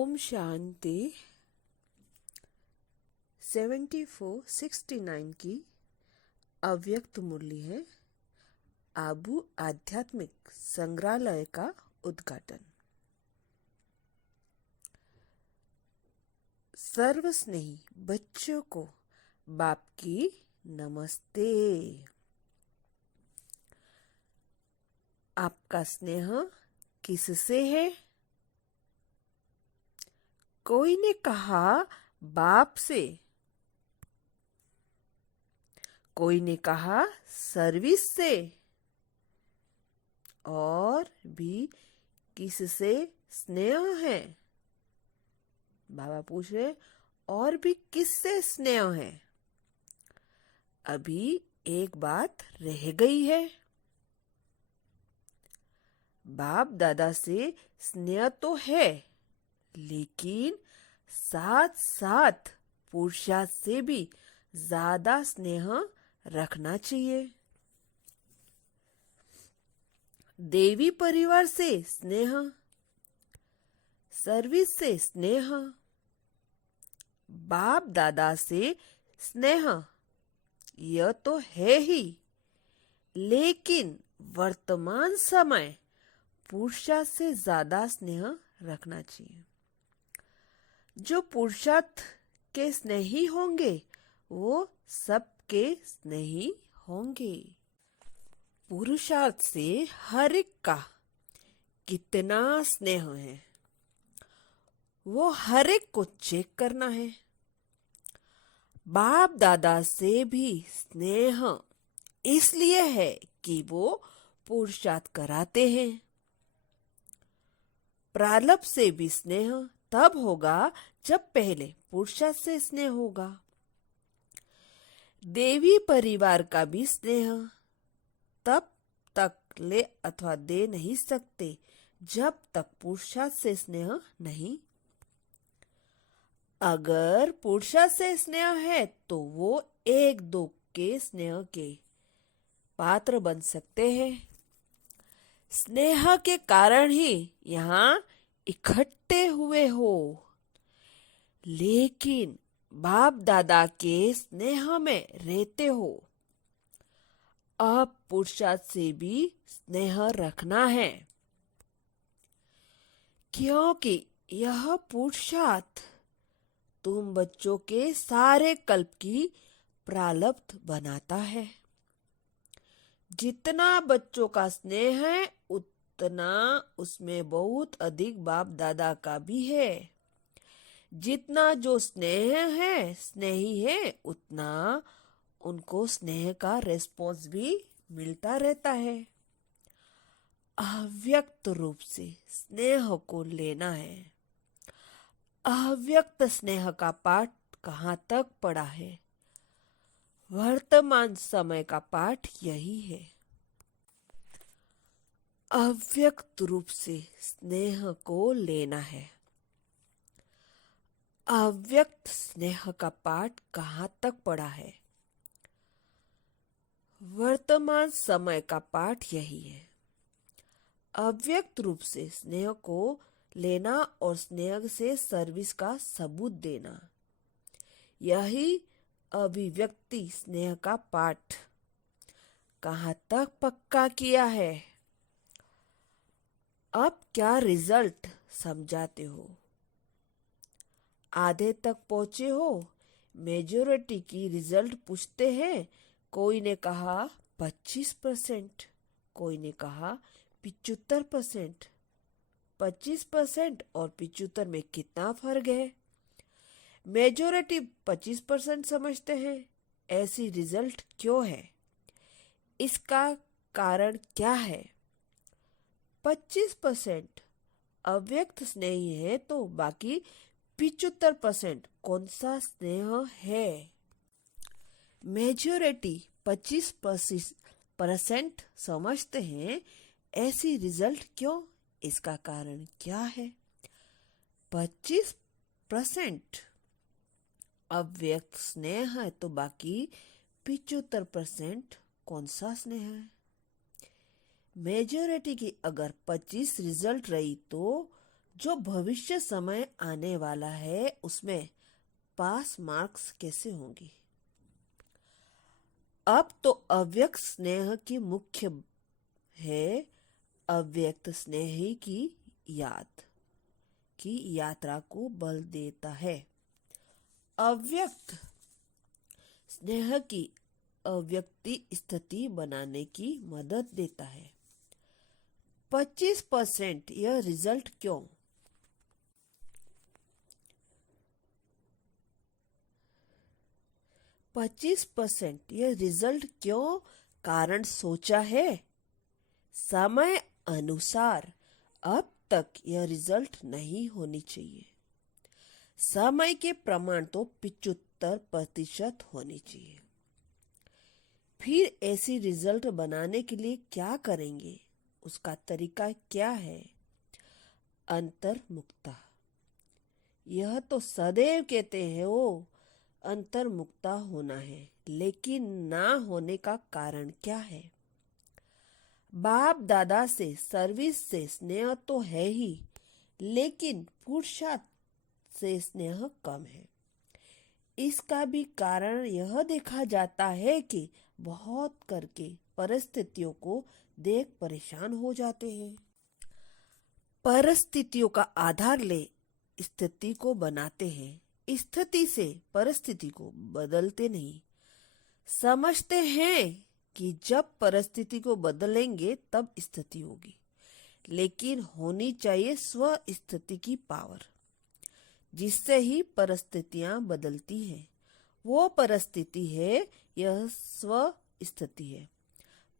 ओम शांति 7469 की अव्यक्त मुरली है। आबू आध्यात्मिक संग्रहालय का उद्घाटन। सर्वस्नेही बच्चों को बाप की नमस्ते। आपका स्नेह किससे है? कोई ने कहा बाप से, कोई ने कहा सर्विस से, और भी किससे स्नेह है? बाबा पूछ रहे और भी किससे स्नेह है? अभी एक बात रह गई है। बाप दादा से स्नेह तो है, लेकिन साथ साथ पुरुषार्थ से भी ज्यादा स्नेह रखना चाहिए। देवी परिवार से स्नेह, सर्विस से स्नेह, बाप दादा से स्नेह, यह तो है ही, लेकिन वर्तमान समय पुरुषार्थ से ज्यादा स्नेह रखना चाहिए। जो पुरुषार्थ के स्नेही होंगे वो सबके स्नेही होंगे। पुरुषार्थ से हर एक का कितना स्नेह है वो हर एक को चेक करना है। बाप दादा से भी स्नेह इसलिए है कि वो पुरुषार्थ कराते हैं। प्रारब्ध से भी स्नेह तब होगा जब पहले पुरुषार्थ से स्नेह होगा। देवी परिवार का भी स्नेह तब तक ले अथवा दे नहीं सकते जब तक पुरुषार्थ से स्नेह नहीं। अगर पुरुषार्थ से स्नेह है तो वो एक दो के स्नेह के पात्र बन सकते हैं। स्नेह के कारण ही यहाँ इकट्ठे हुए हो, लेकिन बाप दादा के स्नेह में रहते हो। अब पुरुषार्थ से भी स्नेह रखना है, क्योंकि यह पुरुषार्थ तुम बच्चों के सारे कल्प की प्रारब्ध बनाता है। जितना बच्चों का स्नेह है उतना उसमें बहुत अधिक बाप दादा का भी है। जितना जो स्नेह है स्नेही है उतना उनको स्नेह का रेस्पॉन्स भी मिलता रहता है। अव्यक्त रूप से स्नेह को लेना है। अव्यक्त स्नेह का पाठ कहाँ तक पढ़ा है? वर्तमान समय का पाठ यही है। अव्यक्त रूप से स्नेह को लेना है। अव्यक्त स्नेह का पाठ कहाँ तक पढ़ा है? वर्तमान समय का पाठ यही है। अव्यक्त रूप से स्नेह को लेना और स्नेह से सर्विस का सबूत देना, यही अभिव्यक्ति स्नेह का पाठ कहाँ तक पक्का किया है? अब क्या रिजल्ट समझाते हो? आधे तक पहुंचे हो। मेजोरिटी की रिजल्ट पूछते हैं। कोई ने कहा 25%, कोई ने कहा 75%। 25% और 75 में कितना फर्क है? मेजोरिटी 25% समझते हैं। ऐसी रिजल्ट क्यों है? इसका कारण क्या है? 25% अव्यक्त स्नेही है तो बाकी 75% कौन सा स्नेह है? मेजोरिटी 25% समझते हैं। ऐसी रिजल्ट क्यों? इसका कारण क्या है? 25% अव्यक्त स्नेह है तो बाकी 75% कौन सा स्नेह है? मेजोरिटी की अगर 25 रिजल्ट रही तो जो भविष्य समय आने वाला है उसमें पास मार्क्स कैसे होंगे। अब तो अव्यक्त स्नेह की मुख्य है अव्यक्त स्नेही की याद की यात्रा को बल देता है। अव्यक्त स्नेह की अव्यक्ति स्थिति बनाने की मदद देता है। 25% यह रिजल्ट क्यों। 25% यह रिजल्ट क्यों कारण सोचा है। समय अनुसार अब तक यह रिजल्ट नहीं होनी चाहिए। समय के प्रमाण तो 75% होनी चाहिए। फिर ऐसी रिजल्ट बनाने के लिए क्या करेंगे, उसका तरीका क्या है। अंतर्मुखता। यह तो सदैव कहते हैं वो अंतर्मुखता होना है, लेकिन ना होने का कारण क्या है। बाप दादा से सर्विस से स्नेह तो है ही, लेकिन पुरुषार्थ से स्नेह कम है। इसका भी कारण यह देखा जाता है कि बहुत करके परिस्थितियों को देख परेशान हो जाते हैं। परिस्थितियों का आधार ले स्थिति को बनाते हैं, स्थिति से परिस्थिति को बदलते नहीं। समझते हैं कि जब परिस्थिति को बदलेंगे तब स्थिति होगी, लेकिन होनी चाहिए स्व स्थिति की पावर, जिससे ही परिस्थितियां बदलती हैं। वो परिस्थिति है, यह स्व स्थिति है।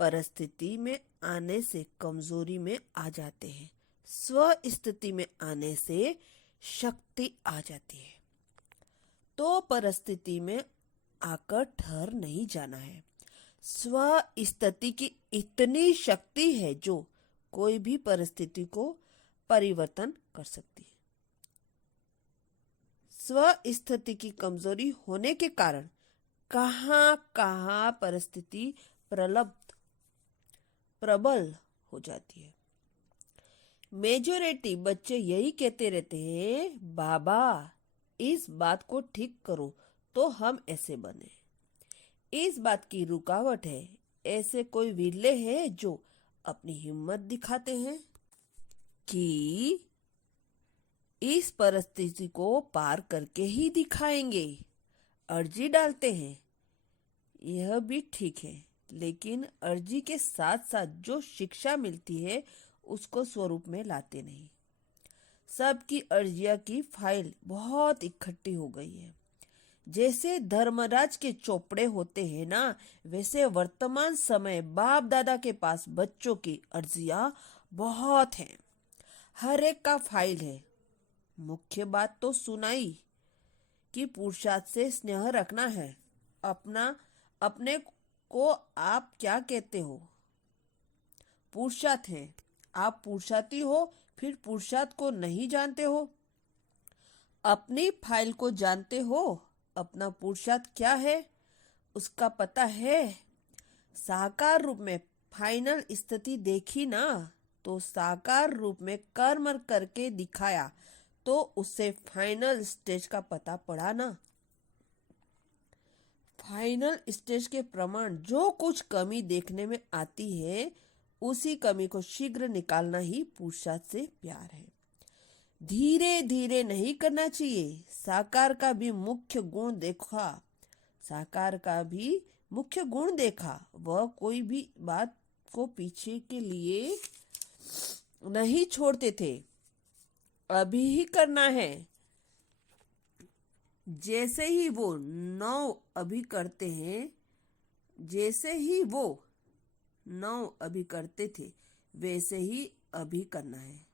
परिस्थिति में आने से कमजोरी में आ जाते हैं, स्व स्थिति में आने से शक्ति आ जाती है। तो परिस्थिति में आकर ठहर नहीं जाना है। स्व स्थिति की इतनी शक्ति है जो कोई भी परिस्थिति को परिवर्तन कर सकती है। स्व स्थिति की कमजोरी होने के कारण कहाँ कहाँ परिस्थिति प्रबल हो जाती है। मेजोरिटी बच्चे यही कहते रहते हैं, बाबा इस बात को ठीक करो तो हम ऐसे बने। इस बात की रुकावट है। ऐसे कोई विरले हैं जो अपनी हिम्मत दिखाते हैं कि इस परिस्थिति को पार करके ही दिखाएंगे, अर्जी डालते हैं। यह भी ठीक है, लेकिन अर्जी के साथ साथ जो शिक्षा मिलती है उसको स्वरूप में लाते नहीं। सबकी अर्जिया की फाइल बहुत इकट्ठी हो गई है। जैसे धर्मराज के चोपड़े होते हैं ना, वैसे वर्तमान समय बाप दादा के पास बच्चों की अर्जियां बहुत हैं। हर एक का फाइल है। मुख्य बात तो सुनाई कि पुरुषार्थ से स्नेह रखना है। अपने को आप क्या कहते हो। पुरुषार्थ है, आप पुरुषार्थी हो, फिर पुरुषार्थ को नहीं जानते हो। अपनी फाइल को जानते हो, अपना पुरुषार्थ क्या है उसका पता है। साकार रूप में फाइनल स्थिति देखी ना, तो साकार रूप में कर्म करके दिखाया तो उससे फाइनल स्टेज का पता पड़ा ना। फाइनल स्टेज के प्रमाण जो कुछ कमी देखने में आती है, उसी कमी को शीघ्र निकालना ही पुरुषार्थ से प्यार है। धीरे धीरे नहीं करना चाहिए। साकार का भी मुख्य गुण देखा, वह कोई भी बात को पीछे के लिए नहीं छोड़ते थे। अभी ही करना है। जैसे ही वो 9 अभी करते हैं, जैसे ही वो 9 अभी करते थे, वैसे ही अभी करना है।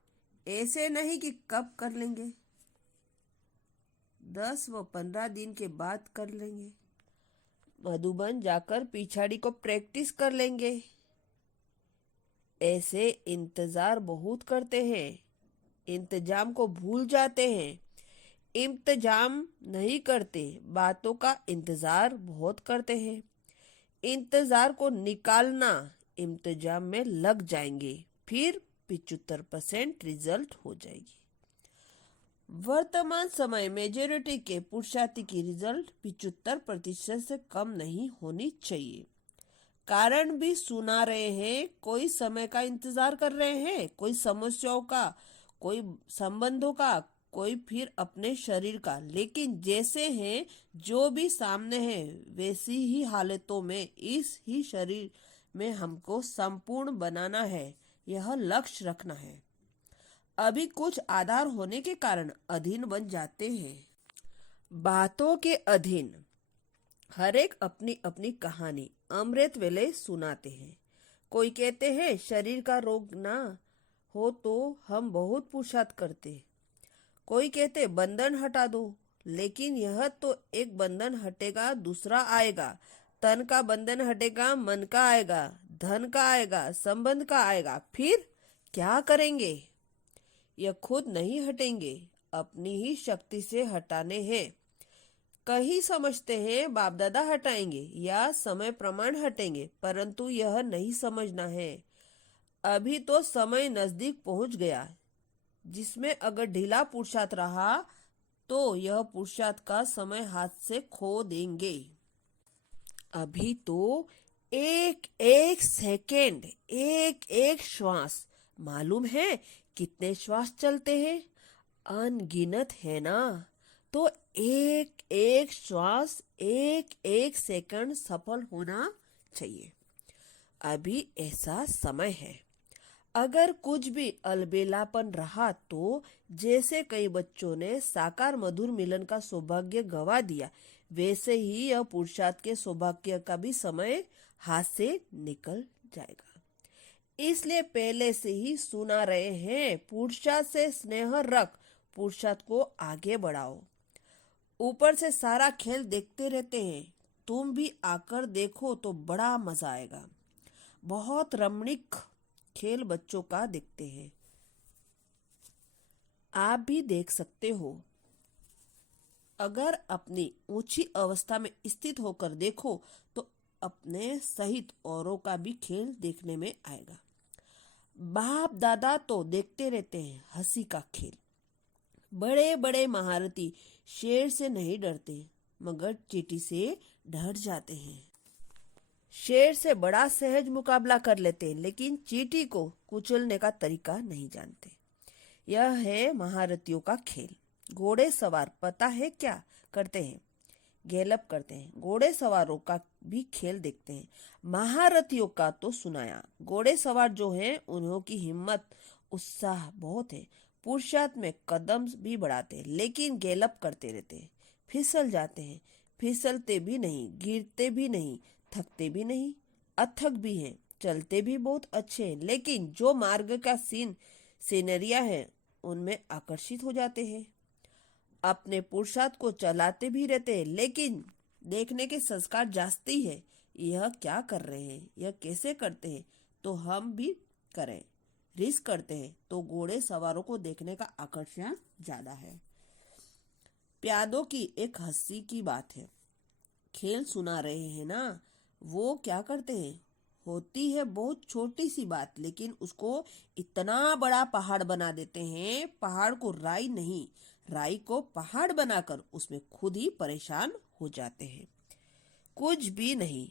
ऐसे नहीं कि कब कर लेंगे, 10 व 15 दिन के बाद कर लेंगे। मधुबन जाकर पिछाड़ी को प्रैक्टिस कर लेंगे। ऐसे इंतजार बहुत करते हैं, इंतजाम को भूल जाते हैं। इंतजाम नहीं करते, बातों का इंतजार बहुत करते हैं। इंतजार को निकालना, इंतजाम में लग जाएंगे, फिर 75% रिजल्ट हो जाएगी। वर्तमान समय मेजोरिटी के पुरुषार्थी की रिजल्ट 75% से कम नहीं होनी चाहिए। कारण भी सुना रहे हैं, कोई समय का इंतजार कर रहे हैं, कोई समस्याओं का, कोई संबंधों का, कोई फिर अपने शरीर का। लेकिन जैसे हैं, जो भी सामने है, वैसी ही हालतों में इस ही शरीर में हमको संपूर्ण बनाना है, यह लक्ष्य रखना है। अभी कुछ आधार होने के कारण अधीन बन जाते हैं। बातों के अधीन हर एक अपनी अपनी कहानी अमृत वेले सुनाते हैं। कोई कहते हैं शरीर का रोग ना हो तो हम बहुत पुरुषार्थ करते। कोई कहते बंधन हटा दो, लेकिन यह तो एक बंधन हटेगा दूसरा आएगा। तन का बंधन हटेगा, मन का आएगा, धन का आएगा, संबंध का आएगा। फिर क्या करेंगे? यह खुद नहीं हटेंगे, अपनी ही शक्ति से हटाने हैं। कहीं समझते हैं बाप दादा हटाएंगे या समय प्रमाण हटेंगे, परंतु यह नहीं समझना है। अभी तो समय नजदीक पहुंच गया, जिसमें अगर ढीला पुरुषार्थ रहा तो यह पुरुषार्थ का समय हाथ से खो देंगे। अभी तो एक एक सेकेंड, एक एक श्वास, मालूम है कितने श्वास चलते हैं? अनगिनत है ना। तो एक एक श्वास, एक एक सेकंड सफल होना चाहिए। अभी ऐसा समय है। अगर कुछ भी अलबेलापन रहा तो जैसे कई बच्चों ने साकार मधुर मिलन का सौभाग्य गवा दिया, वैसे ही यह पुरुषार्थ के सौभाग्य का भी समय हाथ से निकल जाएगा। इसलिए पहले से ही सुना रहे हैं, पुरुषार्थ से स्नेह रख, पुरुषार्थ को आगे बढ़ाओ। ऊपर से सारा खेल देखते रहते हैं, तुम भी आकर देखो तो बड़ा मजा आएगा। बहुत रमणीक खेल बच्चों का देखते हैं, आप भी देख सकते हो। अगर अपनी ऊंची अवस्था में स्थित होकर देखो तो अपने सहित औरों का भी खेल देखने में आएगा। बाप दादा तो देखते रहते हैं हंसी का खेल। बड़े बड़े महारथी शेर से नहीं डरते, मगर चींटी से डर जाते हैं। शेर से बड़ा सहज मुकाबला कर लेते हैं, लेकिन चींटी को कुचलने का तरीका नहीं जानते। यह है महारथियों का खेल। घोड़े सवार पता है क्या करते हैं? गैलप करते हैं। घोड़े सवारों का भी खेल देखते हैं। महारथियों का तो सुनाया। घोड़े सवार जो हैं, उन्हों की हिम्मत उत्साह बहुत है। पुरुषार्थ में कदम भी बढ़ाते हैं, लेकिन गैलप करते रहते हैं। फिसल जाते हैं, फिसलते भी नहीं, गिरते भी नहीं, थकते भी नहीं, अथक भी हैं, चलते भी बहुत अच्छे हैं, लेकिन जो मार्ग का सीनरिया है उनमें आकर्षित हो जाते हैं। अपने पुरुषार्थ को चलाते भी रहते हैं, लेकिन देखने के संस्कार जागते ही है। यह क्या कर रहे हैं, यह कैसे करते हैं, तो हम भी करें। रिस्क करते हैं तो घोड़े सवारों को देखने का आकर्षण ज्यादा है। प्यादों की एक हंसी की बात है। खेल सुना रहे हैं ना, वो क्या करते हैं, होती है बहुत छोटी सी बात, लेकिन उसको इतना बड़ा पहाड़ बना देते हैं। पहाड़ को राई नहीं, राई को पहाड़ बनाकर उसमें खुद ही परेशान हो जाते हैं। कुछ भी नहीं,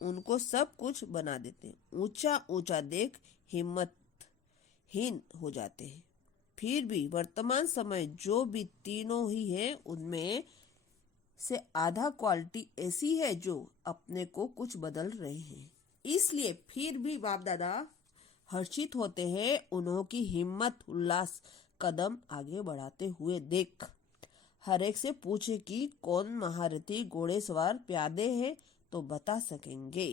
उनको सब कुछ बना देते हैं। ऊंचा ऊंचा देख हिम्मतहीन हो जाते हैं। फिर भी वर्तमान समय जो भी तीनों ही है, उनमें से आधा क्वालिटी ऐसी है जो अपने को कुछ बदल रहे हैं। इसलिए फिर भी बाप दादा हर्षित होते हैं उन्हों की हिम्मत उल्लास कदम आगे बढ़ाते हुए देख। हर एक से पूछे कि कौन महारथी घोड़े सवार प्यादे हैं तो बता सकेंगे।